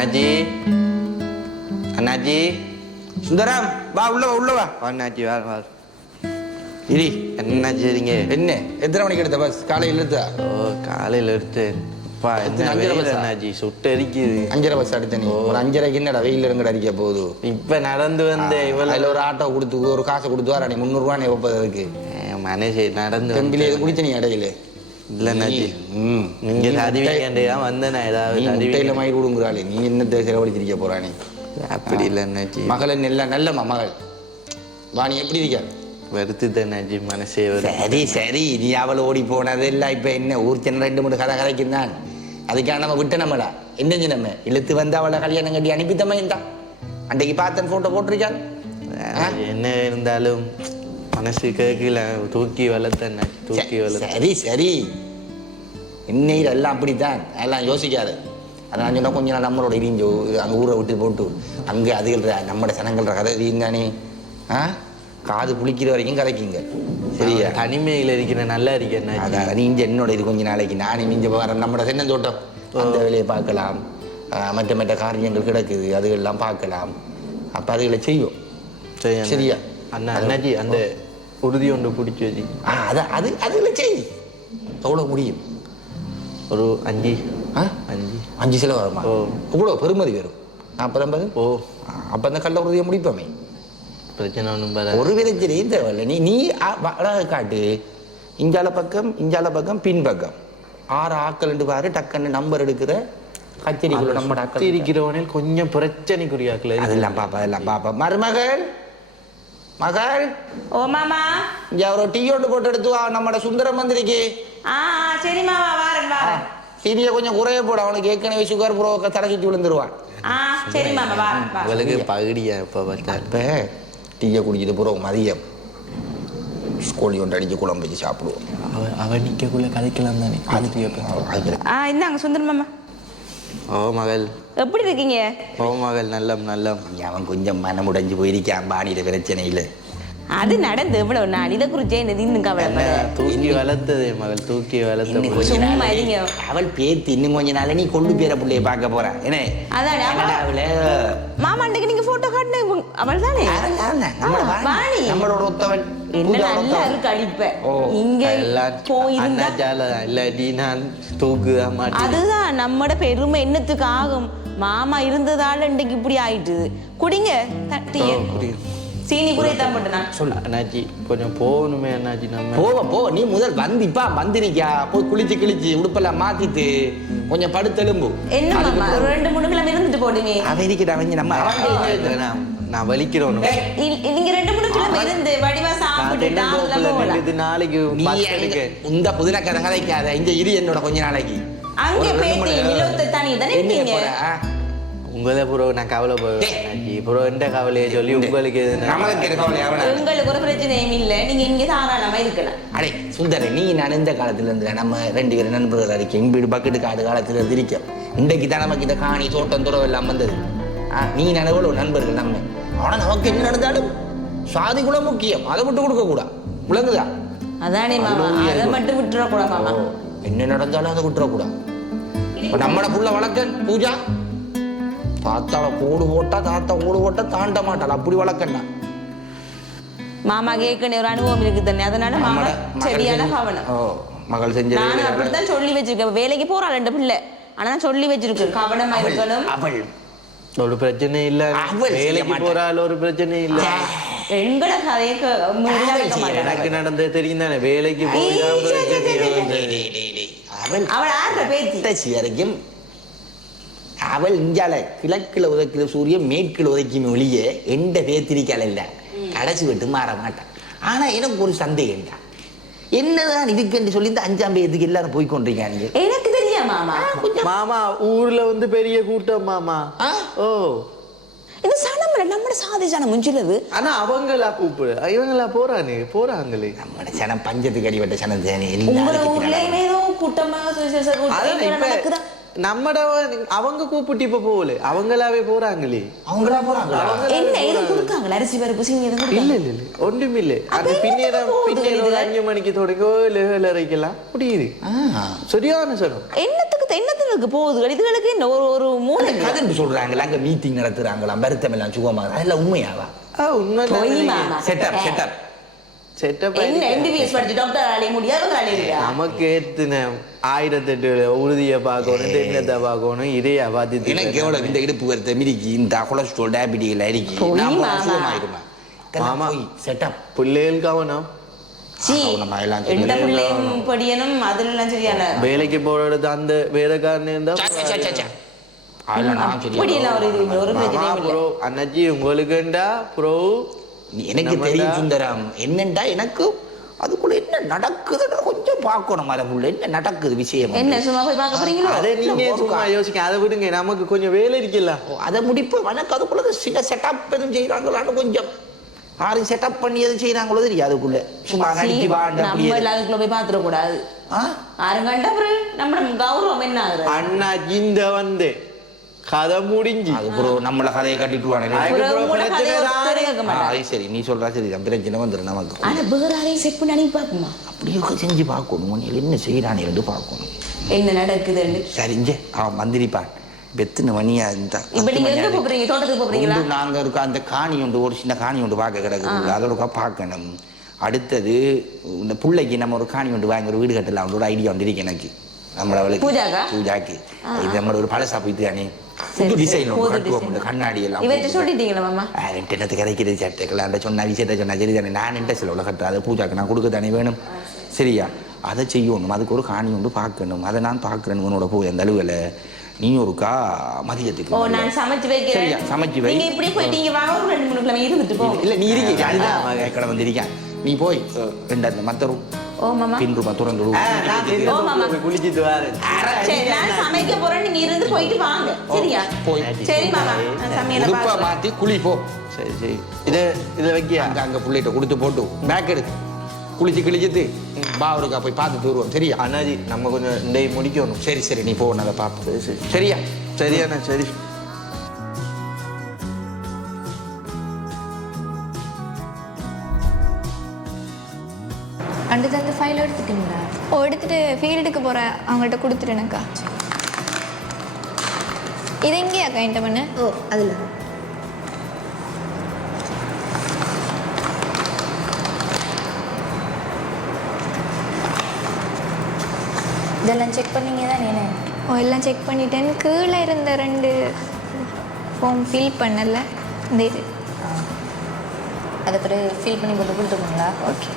அண்ணாச்சி அண்ணாச்சி சுந்தரம் வா உள்ள வா அண்ணாச்சி வா வா இரி என்னாச்சு சரிங்க என்ன எத்தனை மணிக்கு எடுத்த பஸ் காலையில் எடுத்தா காலையில் எடுத்து அண்ணாச்சி சுட்டு அடிக்குது 5:30 பஸ் எடுத்த நீ ஒரு 5:30க்கு என்னடா வெயில் இருங்கடா அடிக்க போகுது இப்ப நடந்து வந்தேன் இவ்வளவு ஒரு ஆட்டோ கொடுத்து ஒரு காசை கொடுத்து வர நீ 300 ரூபா வைப்பது அதுக்கு மனசே நடந்து தம்பிலே குடிச்ச நீ இடையில இல்லைண்ணாச்சி நீங்க சதிவிக்கா வந்தேன் ஏதாவது முட்டையில மாதிரி கொடுங்குறாளே நீ என்ன செலவழிச்சிருக்க போறா நீ அப்படி இல்லைண்ணாச்சி மகளை நல்லம்மா மகள் வாணி எப்படி இருக்க வருத்துதண்ணாச்சி மனசே சரி சரி நீ அவள் ஓடி போனது இல்லை இப்போ என்ன ஊர் சின்ன 2-3 கதை கதைக்குந்தான் அதுக்காக நம்ம விட்ட நம்மளா என்னஞ்சு நம்ம இழுத்து வந்து அவளை கல்யாணம் கட்டி அனுப்பித்தம்மா இருந்தா அன்றைக்கு பார்த்தேன் போட்டோ போட்டிருக்கான் என்ன இருந்தாலும் மனசு கேட்கல தூக்கி வளர்த்தேன் தூக்கி வளர்த்த சரி சரி இன்னையில் எல்லாம் அப்படித்தான் எல்லாம் யோசிக்காது அதான் சொன்னால் கொஞ்சம் நாள் நம்மளோட இடிஞ்சோ அங்கே ஊரை விட்டு போட்டு அங்கே அதுகள்ற நம்மளோட சனங்கள்ற கதை இருந்தானே காது புளிக்கிற வரைக்கும் கதைக்குங்க சரியா தனிமையில் இருக்கிற நல்லா இருக்கேன் அதான் நீ இங்கே என்னோட இது கொஞ்சம் நாளைக்கு நானே மிஞ்ச போகிறேன் நம்மளோட தென்னந்தோட்டம் அந்த வேலையை பார்க்கலாம் மற்ற காரியங்கள் கிடக்குது அதுகள்லாம் பார்க்கலாம் அப்போ அதுகளை செய்வோம் சரியா அண்ணாச்சி அந்த உறுதி ஒன்று பிடிச்சி வச்சு அதுகளை செய் எவ்வளோ முடியும் ஒரு 5 செலவு வருமா இவ்வளோ பெருமதி வரும் 40-50 அப்போ அந்த கல்ல உறுதியை முடிப்போமே பிரச்சனை ஒன்றும் ஒரு விதத்திலையும் தேவையில்லை நீ அழகாக காட்டு இஞ்சால பக்கம் பின்பக்கம் 6 ஆக்கள் பாரு டக்குன்னு நம்பர் எடுக்கிற கச்சேரிக்குள்ள நம்ம இருக்கிறவனே கொஞ்சம் பிரச்சனைக்குரியாக்கல அதெல்லாம் பாப்பா மருமகள் மகள் ஓ மாமா இங்க ஒரு டீ ஒன்று போட்டு எடுத்து வா நம்மட சுந்தரம் மந்திரிக்கு சரி மாமா வாரேன் சீனியை கொஞ்சம் குறைய போட அவனுக்கு ஏற்கனவே சுகர் ப்ரோ தலை சுற்றி விழுந்துருவான் சரி மாமா வாரேன் அவளுக்கு பகுடியா இப்போ இப்போ டீயை குடிச்சிட்டு போகிறோம் மதியம் கோழி ஒன்று அடிச்சு குழம்பு வச்சு சாப்பிடுவோம் அவன் நிற்கக்குள்ள கதைக்கலாம் தானே இந்தாங்க சுந்தரம் மாமா மகள் எப்படி இருக்கீங்க மகள் நல்ல அவன் கொஞ்சம் மனமுடைஞ்சு போயிருக்கான் பாணியில பிரச்சனையில் அது நடந்து எவ்வளவு நாள் இதை குறிச்சே இன்னும் கவலை தூக்கி வளர்த்ததே மகள் தூக்கி வளர்த்த அவள் பேத்து இன்னும் கொஞ்ச நாள் நீ கொண்டு பேர பிள்ளைய பார்க்க போறா என்ன மாமா அன்றைக்கு நீங்க போட்டோ காட்டின அவள் தானே நம்மளோட ஒத்தவள் என்ன நல்லா இருக்கு அடிப்ப இங்க இல்லாட்டி நான் தூக்குதான் மாட்டேன் அதுதான் நம்மட பெருமை என்னத்துக்கு ஆகும் மாமா இருந்ததால இன்றைக்கு இப்படி ஆயிட்டு குடிங்க சீனி குறைய தான் போட்டேன் சொல்லு அண்ணாச்சி கொஞ்சம் போகணுமே அண்ணாச்சி நம்ம போ நீ முதல் வந்திப்பா வந்திருக்கியா போய் குளிச்சு உடுப்பெல்லாம் மாத்திட்டு கொஞ்சம் படுத்தெலும்பு என்ன மாமா 2-3 கிலோ இருந்துட்டு போடுங்க அவன் இருக்கட்டா அவங்க நம்ம நான் வலிக்கிறோம் நீங்க 2-3 கிலோ இருந்து வடிவா சாப்பிட்டு நாளைக்கு இந்த புதின கதை கதைக்காத இங்க இரு என்னோட கொஞ்ச நாளைக்கு அங்க பேத்தி நிலத்தை தானே இருக்கீங்க உங்களே ப்ரோ நான் கவலை போவேன் ப்ரோ எந்த கவலையை சொல்லி உங்களுக்கு உங்களுக்கு ஒரு பிரச்சனையும் இல்லை நீங்க இங்க தாராளமா இருக்கலாம் அடே சுந்தர நீ நான் இந்த காலத்துல இருந்து நம்ம 2 பேரும் நண்பர்கள் அறிக்கை வீடு பக்கெட்டு காடு காலத்துல இருந்து இருக்கோம் இன்றைக்கு தான் நமக்கு இந்த காணி தோட்டம் துறவு எல்லாம் வந்தது நீ நனவளோ நண்பர்கள் நம்ம ஆனா நமக்கு என்ன நடந்தாலும் சாதி கூட முக்கியம் அதை விட்டு கொடுக்க கூடாது விளங்குதா அதானே மாமா அதை மட்டும் விட்டுறக்கூடாது மாமா என்ன நடந்தாலும் அதை விட்டுறக்கூடாது இப்ப நம்மட புள்ள வழக்கன் பூஜா தாத்தாவை கூடு போட்டா தாண்ட மாட்டாள் அப்படி வளர்க்கண்ணா மாமா கேட்கணும் ஒரு அனுபவம் இருக்கு தானே அதனால மாமா சரியான கவனம் மகள் செஞ்ச நான் அப்படித்தான் சொல்லி வச்சிருக்கேன் வேலைக்கு போறாள் 2 பிள்ளை ஆனா சொல்லி வச்சிருக்கேன் கவனமா இருக்கணும் அவள் ஒரு பிரச்சனை இல்ல வேலைக்கு போறாள் ஒரு பிரச்சனை இல்ல எங்களை கதைக்கு எனக்கு நடந்தது தெரியும் தானே வேலைக்கு போய் அவள் ஆடுற பேச்சு வரைக்கும் அவள் இஞ்சால கிழக்குல உதைக்கிற சூரியன் மேற்குல உதைக்குமே ஒளியே எந்த பேத்திரிக்கால இல்ல கடைசி விட்டு மாற மாட்டான் ஆனா எனக்கு ஒரு சந்தேகம் தான் என்னதான் இதுக்கு சொல்லி இந்த 5ஆம் பேத்துக்கு எல்லாரும் போய்கொண்டிருக்காங்க எனக்கு தெரியும் மாமா ஊர்ல வந்து பெரிய கூட்டம் மாமா இந்த சனம்ல நம்ம சாதி சனம் முஞ்சிலது ஆனா அவங்களா கூப்பிடு இவங்களா போறாங்களே நம்ம சனம் பஞ்சத்துக்கு அடிபட்ட சனம் தானே உங்க ஊர்லயுமே ஏதோ கூட்டமா நடக்குதா நம்மட அவங்க கூப்பிட்டு இப்ப போகல அவங்களாவே போறாங்களே என்ன இது கொடுக்காங்களா அரிசி பருப்பு சீனி எதுவும் இல்ல ஒன்றுமில்லை அது பின்னேரம் 5 மணிக்கு தொடங்கி 7 அரைக்கலாம் முடியுது சரியான சனம் என்னத்துக்கு என்னத்துக்கு போகுது இதுகளுக்கு என்ன ஒரு ஒரு மூளை கதைன்னு சொல்றாங்களா அங்க மீட்டிங் நடத்துறாங்களாம் வருத்தம் எல்லாம் சுகமா அதெல்லாம் உண்மையாவா செட்டப் நமக்கு ஏத்துன 1008 உறுதியை பார்க்கணும் தென்னத்தை பார்க்கணும் இதையா பார்த்து எனக்கு எவ்வளவு இந்த இடுப்பு வருத்த மிதிக்கு இந்த கொலஸ்ட்ரால் டயபிட்டிகள் இருக்கு சுகமாயிருமா ஆமா செட்டப் பிள்ளைகள் கவனம் வேலைக்கு போறது அந்த வேலைக்காரன் இருந்தா அண்ணாச்சி உங்களுக்குண்டா ப்ரோ எனக்கு தெரியும் சுந்தரம் என்னண்டா எனக்கு அதுக்குள்ள என்ன நடக்குதுன்னு கொஞ்சம் பார்க்கணும் அதுக்குள்ள என்ன நடக்குது விஷயம் என்ன சும்மா போய் பார்க்க போறீங்களோ அதை நீங்க சும்மா யோசிக்க அதை விடுங்க நமக்கு கொஞ்சம் வேலை இருக்குல்ல அதை முடிப்பு எனக்கு அதுக்குள்ள சில செட்டப் எதுவும் செய்யறாங்களான்னு கொஞ்சம் ஆறு செட்டப் பண்ணி எதுவும் செய்யறாங்களோ தெரியும் அதுக்குள்ள சும்மா நம்ம அதுக்குள்ள போய் பாத்துட கூடாது ஆறுங்கண்டா நம்ம கௌரவம் என்ன அண்ணா இந்த வந்து கதை முடிஞ்சு அதுக்கப்புறம் நம்மள கதையை கட்டிட்டு சரி நீ சொல்றா சரி பிரச்சனை வந்துடும் நமக்கு ஆனா வேறாரையும் செட் பண்ணி பாக்குமா அப்படியே செஞ்சு பார்க்கணும் என்ன செய்யறானே ரெண்டு பார்க்கணும் என்ன நடக்குதுன்னு சரிஞ்சு அவன் மந்திரிப்பான் பெத்துன மணியா இருந்தா நாங்க இருக்க அந்த காணி உண்டு ஒரு சின்ன காணி உண்டு பார்க்க கிடக்கு அதோட பார்க்கணும் அடுத்தது இந்த பிள்ளைக்கு நம்ம ஒரு காணி உண்டு வாங்கி ஒரு வீடு கட்டலாம் ஒரு ஐடியா வந்து இருக்கு எனக்கு நம்மள பூஜாக்கு இது நம்மளோட ஒரு பழசா போயிட்டு தானே புது டிசைன் கட்டுவோம் கண்ணாடி எல்லாம் என்னத்தை கிடைக்கிறது சட்டைக்கெல்லாம் சொன்ன விஷயத்த சொன்னா சரி தானே நான் இன்ட்ரெஸ்ட்ல உள்ள கட்டுறேன் அதை பூஜாக்கு நான் கொடுக்க தானே வேணும் சரியா அதை செய்யணும் அதுக்கு ஒரு காணி உண்டு பார்க்கணும் அதை நான் பார்க்குறேன் உன்னோட போய் அந்த அலுவலை நீ ஒருக்கா மதியத்துக்கு நான் சமைச்சு வைக்கிறேன் சமைச்சு வை இப்படி போயிட்டீங்க வாங்க ஒரு 2-3 கிழமை இருந்துட்டு போ இல்ல நீ இருக்கீங்க அதுதான் கடை வந்திருக்கேன் நீ போய் ரெண்டாவது மத்த ரூம் ஓ மாமா பின் ரூம் துறந்து ஓ மாமா குளிச்சிட்டு வரேன் சரி நான் சமைக்க போறேன் நீங்க இருந்து போயிட்டு வாங்க சரியா போய் சரி மாமா நான் சமையல உப்ப மாத்தி குளி போ சரி சரி இத வைக்கியா அங்க புள்ளைட்ட கொடுத்து போட்டு பேக் எடுத்து குளிச்சு கிழிச்சிட்டு பாவருக்கா போய் பார்த்துட்டு வருவோம் சரியா அண்ணாஜி நம்ம கொஞ்சம் டே முடிக்கணும் சரி சரி நீ போ அதை பார்ப்போம் சரியா சரியாண்ணா சரி அந்த ஃபைல் எடுத்துட்டீங்களா எடுத்துட்டு ஃபீல்டுக்கு போகிறேன் அவங்கள்ட்ட கொடுத்துருனேக்கா இது எங்கேயாக்கா என்கிட்ட பண்ண அதில் இதெல்லாம் செக் பண்ணீங்க தான் என்ன எல்லாம் செக் பண்ணிட்டேன் கீழே இருந்த 2 ஃபார்ம் ஃபில் பண்ணல இந்த இது அதை பிறகு ஃபில் பண்ணி போட்டு கொடுத்துருக்கீங்களா ஓகே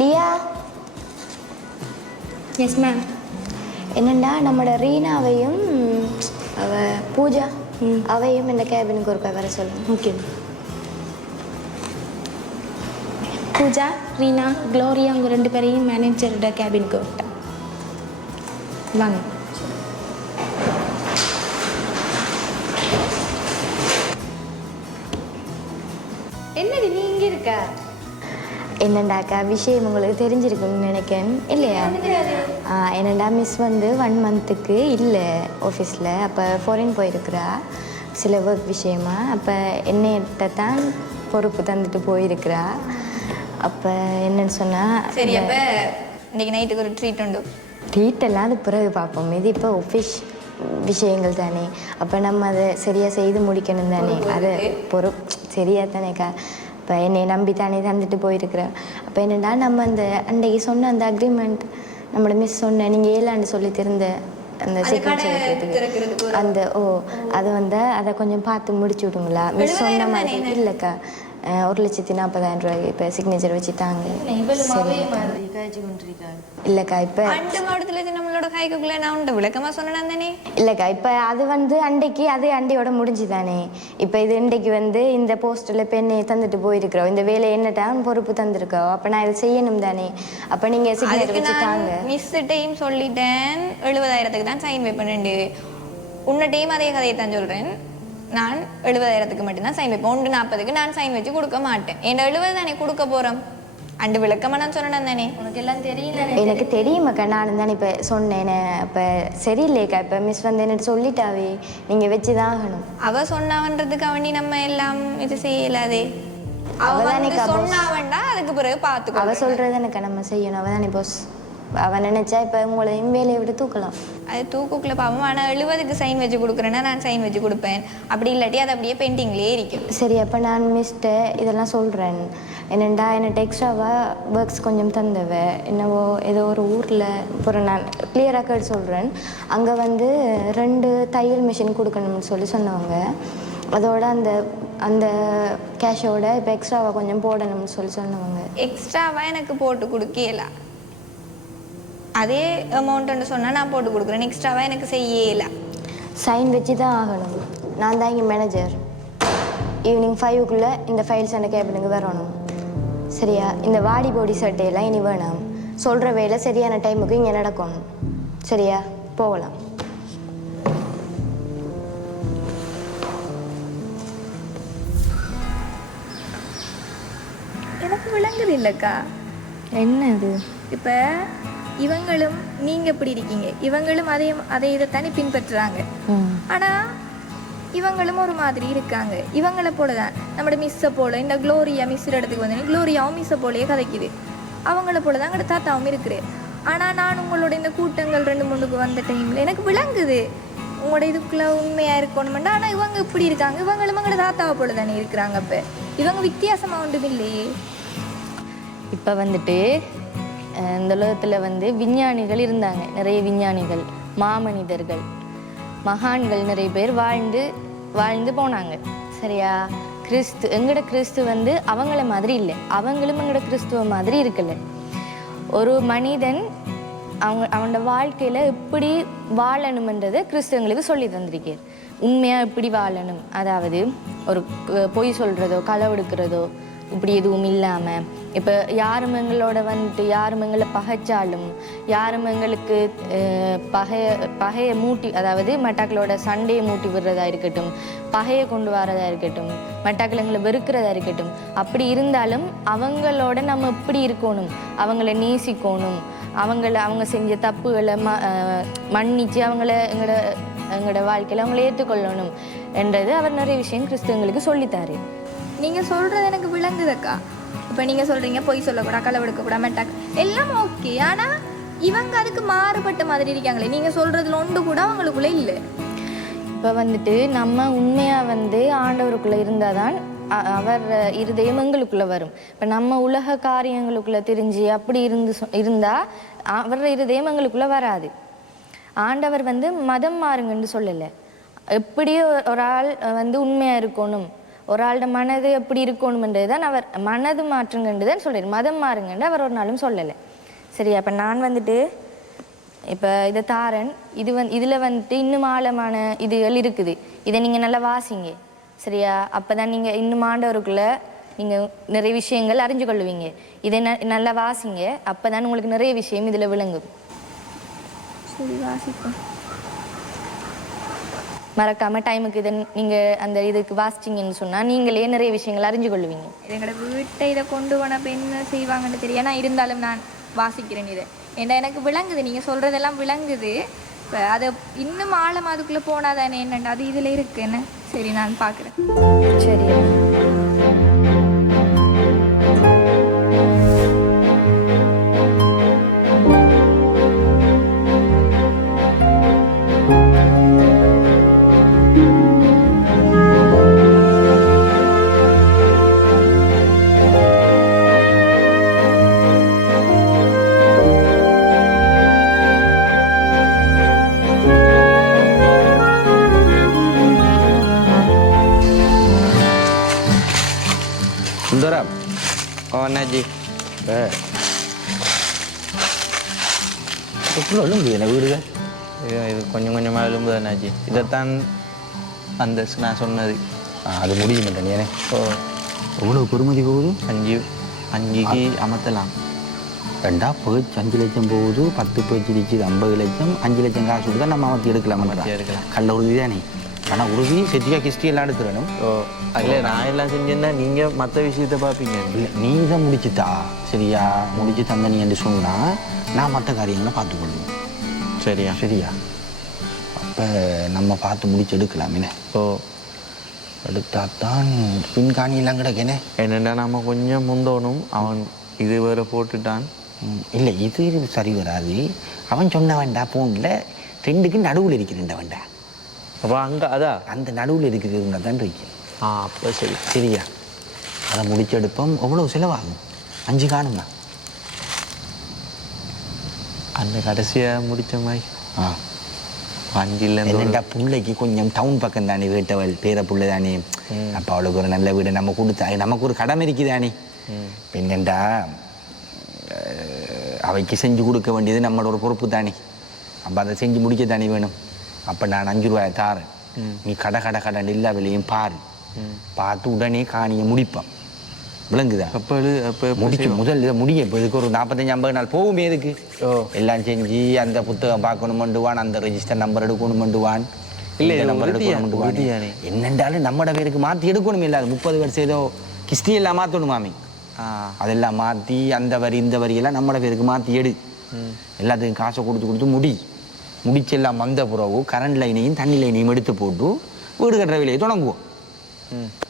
லியா எஸ் மேம் என்னண்டா நம்மளோட ரீனாவையும் பூஜா அவையும் இந்த கேபினுக்கு ஒருக்கா வர சொல்லுங்க ஓகே பூஜா ரீனா க்ளோரியா அவங்க 2 பேரையும் மேனேஜரோட கேபினுக்கு விட்டேன் வாங்க என்னது நீ இங்கே இருக்க என்னண்டாக்கா விஷயம் உங்களுக்கு தெரிஞ்சிருக்குன்னு நினைக்கிறேன் இல்லையா என்னடா மிஸ் வந்து 1 மந்த்துக்கு இல்லை ஆஃபீஸில் அப்போ ஃபாரின் போயிருக்கிறா சில ஒர்க் விஷயமா அப்போ என்னையிட்ட தான் பொறுப்பு தந்துட்டு போயிருக்கிறா அப்போ என்னன்னு சொன்னால் சரி அப்போ இன்றைக்கி நைட்டுக்கு ஒரு ட்ரீட் உண்டு ட்ரீட்டெல்லாம் அது பிறகு பார்ப்போம் இது இப்போ ஆஃபீஸ் விஷயங்கள் தானே அப்போ நம்ம அதை சரியாக செய்து முடிக்கணும் தானே அதை சரியாக தானேக்கா இப்போ என்னை நம்பி தானே தந்துட்டு போயிருக்கிறேன் அப்போ என்னடா நம்ம அந்த அன்றைக்கு சொன்ன அந்த அக்ரிமெண்ட் நம்மளோட மிஸ் சொன்ன நீங்கள் 7 ஆண்டு சொல்லி திருந்த அந்த சிக்னேச்சர் அந்த அதை வந்து அதை கொஞ்சம் பார்த்து முடிச்சு விடுங்களா மிஸ் சொன்ன மாதிரி இல்லைக்கா 1,40,000 ரூபாய் இப்போ சிக்னேச்சர் வச்சுட்டாங்க இல்லைக்கா இப்போ நம்மளோட கைக்குள்ளே நான் உண்டு விளக்கமாக சொன்னேன் தானே இல்லைக்கா இப்போ அது வந்து அண்டைக்கு அது அண்டையோட முடிஞ்சு தானே இப்போ இது இன்றைக்கு வந்து இந்த போஸ்டரில் இப்போ என்னை தந்துட்டு போயிருக்கிறோம் இந்த வேலை என்னட்டான் பொறுப்பு தந்துருக்கோம் அப்போ நான் இதை செய்யணும் தானே அப்போ நீங்கள் சிக்னேச்சர் வச்சுட்டாங்க மிஸ்ஸுட்டையும் சொல்லிட்டேன் 70,000க்கு தான் சைன் வைப்பேன் உன்னிட்டையும் அதே கதையை தான் சொல்கிறேன் நான் 70,000க்கு மட்டும்தான் சைன் வைப்பேன் 140க்கு நான் சைன் வச்சு கொடுக்க மாட்டேன் என்ன 70 தானே கொடுக்க போகிறோம் அண்டு விளக்கமாக நான் சொன்னேன் தானே உனக்கு எல்லாம் தெரியல எனக்கு தெரியுமாக்கா நான் தானே இப்போ சொன்னேன் இப்போ சரியில்லைக்கா இப்போ மிஸ் வந்து என்ன சொல்லிட்டாவே நீங்கள் வச்சு தான் ஆகணும் அவள் சொன்னான்றதுக்கு அவனி நம்ம எல்லாம் இது செய்யலாதே அவ அவதானே வந்து சொன்னா வேண்டாம் அதுக்கு பிறகு பார்த்துக்கோ. அவ சொல்றது எனக்கு நம்ம செய்யணும். அவதானே பாஸ். அவன் நினைச்சா இப்ப உங்களையும் வேலையை விட்டு தூக்கலாம். அது தூக்குக்குள்ள பாவம். ஆனால் 70க்கு சைன் வச்சு கொடுக்குறேன்னா நான் சைன் வச்சு கொடுப்பேன். அப்படி இல்லாட்டி அது அப்படியே பெயிண்டிங்லேயே இருக்கும். சரி, அப்போ நான் மிஸ்ட்டு இதெல்லாம் சொல்கிறேன். என்னெண்டா என்னட்ட எக்ஸ்ட்ராவாக ஒர்க்ஸ் கொஞ்சம் தந்தவ என்னவோ ஏதோ ஒரு ஊரில் இப்போ நான் கிளியராக கேட்டு சொல்கிறேன். அங்கே வந்து 2 தையல் மிஷின் கொடுக்கணும்னு சொன்னவங்க. அதோட அந்த அந்த கேஷோட இப்போ எக்ஸ்ட்ராவாக கொஞ்சம் போடணும்னு சொன்னவங்க. எக்ஸ்ட்ராவாக எனக்கு போட்டு கொடுக்கல. அதே அமௌண்ட்டுன்னு சொன்னால் நான் போட்டு கொடுக்குறேன். எக்ஸ்ட்ராவாக எனக்கு செய்யல. சைன் வச்சு தான் ஆகணும். நான் தான் இங்கே மேனேஜர். ஈவினிங் 5க்குள்ளே இந்த ஃபைல்ஸ் அந்த கேபினுக்கு வரணும். சரியா? இந்த வாடி போடி சட்டையெல்லாம் இனி வேணாம். சொல்கிற வேலை சரியான டைமுக்கு இங்கே நடக்கணும். சரியா? போகலாம். எனக்கு விளங்குது இல்லைக்கா. என்ன இது? இப்போ இவங்களும் நீங்கள் எப்படி இருக்கீங்க, இவங்களும் அதை இதை தனி பின்பற்றுறாங்க. ஆனால் இவங்களும் ஒரு மாதிரி இருக்காங்க. இவங்களை போல தான் நம்மளோட மிஸ்ஸை போல இந்த க்ளோரியா மிஸ் இடத்துக்கு வந்தேன். க்ளோரியாவும் மிஸ்ஸை போலையே கதைக்குது. அவங்கள போல தான் எங்களோட தாத்தாவும் இருக்குது. ஆனால் நான் உங்களோட இந்த கூட்டங்கள் 2-3க்கு வந்த டைமில் எனக்கு விளங்குது உங்களோட இதுக்குள்ளே உண்மையாக இருக்கணுமெண்டா. ஆனால் இவங்க இப்படி இருக்காங்க. இவங்களும் எங்களோட தாத்தாவை போல தானே இருக்கிறாங்க. அப்போ இவங்க வித்தியாசமாக ஒன்றும் இல்லையே. இப்போ வந்துட்டு இந்த உலகத்தில் வந்து விஞ்ஞானிகள் இருந்தாங்க. நிறைய விஞ்ஞானிகள், மாமனிதர்கள், மகான்கள் நிறைய பேர் வாழ்ந்து போனாங்க. சரியா? எங்களோட கிறிஸ்து வந்து அவங்கள மாதிரி இல்லை. அவங்களும் எங்களோட கிறிஸ்துவ மாதிரி இருக்கல. ஒரு மனிதன் அவனோட வாழ்க்கையில் எப்படி வாழணும்ன்றதை கிறிஸ்துவங்களுக்கு சொல்லி தந்திருக்கார். உண்மையாக எப்படி வாழணும், அதாவது ஒரு பொய் சொல்கிறதோ களவெடுக்கிறதோ இப்படி எதுவும் இல்லாமல், இப்போ யாரும் எங்களோட வந்துட்டு யாரும் எங்களை பகைச்சாலும், யாரும் எங்களுக்கு பகையை மூட்டி, அதாவது மட்டாக்களோட சண்டையை மூட்டி விடுறதா இருக்கட்டும், பகையை கொண்டு வரதா இருக்கட்டும், மட்டாக்கள் எங்களை வெறுக்கிறதா இருக்கட்டும், அப்படி இருந்தாலும் அவங்களோட நம்ம எப்படி இருக்கணும், அவங்கள நேசிக்கணும், அவங்க செஞ்ச தப்புகளை மன்னிச்சு அவங்கள எங்களோட வாழ்க்கையில் அவங்கள ஏற்றுக்கொள்ளணும் என்றது அவர் நிறைய விஷயம் கிறிஸ்தவங்களுக்கு சொல்லித்தாரு. நீங்கள் சொல்கிறது எனக்கு விளங்குதக்கா. இப்போ நீங்கள் சொல்கிறீங்க பொய் சொல்லக்கூடாது, களவெடுக்கக்கூடாது, மெட்டாக் எல்லாம் ஓகே. ஆனால் இவங்க அதுக்கு மாறுபட்ட மாதிரி இருக்காங்களே. நீங்கள் சொல்கிறதுல ஒன்று கூட அவங்களுக்குள்ளே இல்லை. இப்போ வந்துட்டு நம்ம உண்மையாக வந்து ஆண்டவருக்குள்ளே இருந்தால் தான் அவர் இருதயம் எங்களுக்குள்ளே வரும். இப்போ நம்ம உலக காரியங்களுக்குள்ளே தெரிஞ்சு அப்படி இருந்தால் அவர் இருதயம் எங்களுக்குள்ளே வராது. ஆண்டவர் வந்து மதம் மாறுங்கன்னு சொல்லலை. எப்படி ஒரு ஆள் வந்து உண்மையாக இருக்கணும், ஒரு ஆளோட மனது எப்படி இருக்கணும்ன்றது தான் அவர் மனது மாற்றுங்கன்று தான் சொல்கிறார். மதம் மாறுங்கன்று அவர் ஒரு நாளும் சொல்லலை. சரியா? அப்போ நான் வந்துட்டு இப்போ இதை தாரன், இதில் வந்துட்டு இன்னும் ஆழமான இதுகள் இருக்குது. இதை நீங்கள் நல்லா வாசிங்க. சரியா? அப்போ தான் நீங்கள் இன்னும் ஆண்டவருக்குள்ளே நீங்கள் நிறைய விஷயங்கள் அறிஞ்சு கொள்ளுவீங்க. இதை நல்லா வாசிங்க. அப்போ தான் உங்களுக்கு நிறைய விஷயம் இதில் விளங்கும். சரி, வாசிப்போம். மறக்காமல் டைமுக்கு இதை நீங்கள் அந்த இதுக்கு வாசிச்சிங்கன்னு சொன்னால் நீங்களே நிறைய விஷயங்கள் அறிஞ்சு கொள்ளுவீங்க. எங்களோட வீட்டை இதை கொண்டு போனப்போ என்ன செய்வாங்கன்னு தெரியும். ஆனால் இருந்தாலும் நான் வாசிக்கிறேன் இதை. ஏன்னா எனக்கு விளங்குது, நீங்கள் சொல்கிறதெல்லாம் விளங்குது. இப்போ அதை இன்னும் ஆழம் அதுக்குள்ளே போனால் தானே என்னண்டா அது இதில் இருக்குது என்ன. சரி, நான் பார்க்குறேன். சரியா? சுந்தரம், அண்ணாச்சி வீடுகள் இது கொஞ்சம் கொஞ்சமாக எழும்புது அண்ணாச்சி. இதைத்தான் அந்த நான் சொன்னது. அது முடிய மாட்டேன். ஏனே எவ்வளோ பெருமதி போகுது? 5க்கு அமர்த்தலாம். 2 பேச்சு 5 லட்சம் போகுது. 10 பேச்சு நிற்கிது 50 லட்சம். 5 லட்சம் காசு கொடுத்தா நம்ம அமர்த்தி எடுக்கலாம். கல்ல உறுதி தானே. ஆனால் உறுதி செட்டியாக கிஸ்டி எல்லாம் எடுத்துடணும். அதில் நான் எல்லாம் செஞ்சேன்னா நீங்கள் மற்ற விஷயத்தை பார்ப்பீங்க. இல்லை, நீ தான் முடிச்சுட்டா. சரியா? முடிச்சு தந்த நீ என்று சொன்னால் நான் மற்ற காரியங்களை பார்த்துக்கொள்ளுவேன். சரியா? சரியா? அப்போ நம்ம பார்த்து முடிச்சு எடுக்கலாமே. ஓ எடுத்தாத்தான் பின்காணியெல்லாம் கிடக்கேனே. என்னென்னா நம்ம கொஞ்சம் முந்தோணும். அவன் இது வேற போட்டுட்டான். இல்லை இது சரி வராது. அவன் சொன்ன வேண்டா ஃபோனில் 2க்கு நடுவில் இருக்கிற வேண்டா. அப்போ அங்கே அதான் அந்த நடுவில் இருக்கிறது தான் இருக்கு. அப்போ சரி சரியா, அதை முடிச்செடுப்போம். எவ்வளோ செலவாகும்? 5 காணுமா? அந்த கடைசியாக முடித்த மாதிரி என்னண்டா பிள்ளைக்கு கொஞ்சம் டவுன் பக்கம் தானே வீட்டவள் பேர பிள்ளை தானே. அப்போ அவளுக்கு ஒரு நல்ல வீடு நம்ம கொடுத்தா நமக்கு ஒரு கடமை இருக்குதானே. என்னண்டா அவைக்கு செஞ்சு கொடுக்க வேண்டியது நம்மளோட ஒரு பொறுப்பு தானே. அப்போ அதை செஞ்சு முடிக்க தானே வேணும். அப்போ நான் 5 ரூபாய் தாரேன், நீ கடை எல்லா விலையும் பாரு, பார்த்து உடனே காணியை முடிப்பான். விளங்குதா? அப்போ முடிச்சு முதல் இதை முடிய. இப்போ இதுக்கு ஒரு 45-50 நாள் போகுமே. இதுக்கு எல்லாம் செஞ்சு அந்த புத்தகம் பார்க்கணுமெண்டுவான், அந்த ரெஜிஸ்டர் நம்பர் எடுக்கணுமெண்டுவான், இல்லை நம்பர் எடுக்கணுமெண்டுவான். என்னென்றாலும் நம்மட பேருக்கு மாற்றி எடுக்கணும். இல்லை 30 வருஷம் ஏதோ கிஸ்தி எல்லாம் மாற்றணுமாமே. அதெல்லாம் மாற்றி அந்த வரி இந்த வரியெல்லாம் நம்மட பேருக்கு மாற்றி எடு. எல்லாத்துக்கும் காசை கொடுத்து முடிச்செல்லாம் வந்த பிறகு கரண்ட் லைனையும் தண்ணி லைனையும் எடுத்து போட்டு வீடு கட்டுற வேலையை தொடங்குவோம்.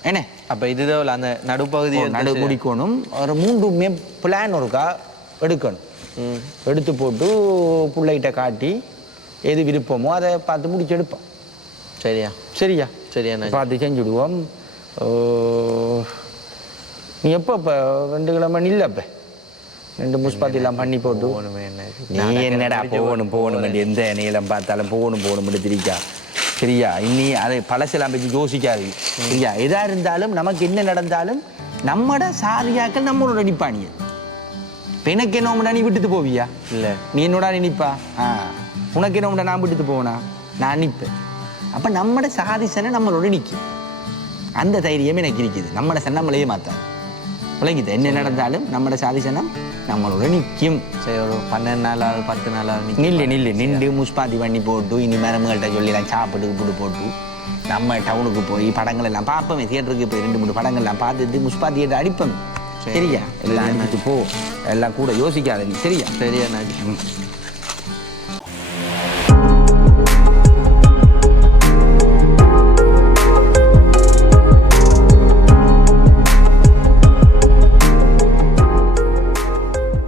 என்ன அப்போ இதுதான் அந்த நடுப்பகுதியை முடிக்கணும். ஒரு 3 பிளான் ஒருக்கா எடுக்கணும். எடுத்து போட்டு பிள்ளைகிட்ட காட்டி எது விருப்பமோ அதை பார்த்து முடிச்சு எடுப்போம். சரியா பார்த்து செஞ்சுடுவோம். நீ எப்போ இப்போ 2 கிழமை இல்லைப்ப 2 முஸ்பாத்திலாம் பண்ணி போட்டு நீ என்னடா போகணும் எந்த நீளம் பார்த்தாலும் போகணும் திரிக்கா. சரியா, இன்னி அதை பழசெல்லாம் பற்றி யோசிக்காது. சரியா, எதாக இருந்தாலும் நமக்கு என்ன நடந்தாலும் நம்மட சாரியாக்கள் நம்மளோட நிப்பானிய. இப்போ எனக்கு என்ன நீ விட்டுட்டு போவியா? இல்லை, நீ என்னோட நினைப்பா. உனக்கு என்ன நான் விட்டுட்டு போவேனா? நான் நிற்பேன். அப்போ நம்மட சாதிசனை நம்மளோட நிற்கும். அந்த தைரியம் எனக்கு இருக்குது. நம்மட சன் நம்மளையே மாற்றாது. விளங்கிது? என்ன நடந்தாலும் நம்மட சாதிசனம் நம்மளோட நிற்கும். சரி, ஒரு 12 நாளாவது 10 நாளாவது நின்று முஸ்பாத்தி பண்ணி போட்டு இனி மேரம்கிட்ட சொல்லி சாப்பிட்டு போட்டு நம்ம டவுனுக்கு போய் படங்கள் எல்லாம் பார்ப்போமே. தியேட்டருக்கு போய் 2-3 படங்கள்லாம் பார்த்துட்டு முஸ்பாத்தியிட்ட அடிப்போம். சரியா, எல்லாம் அடிச்சுட்டு போ. எல்லாம் கூட யோசிக்காத நீ. சரியா? சரியா.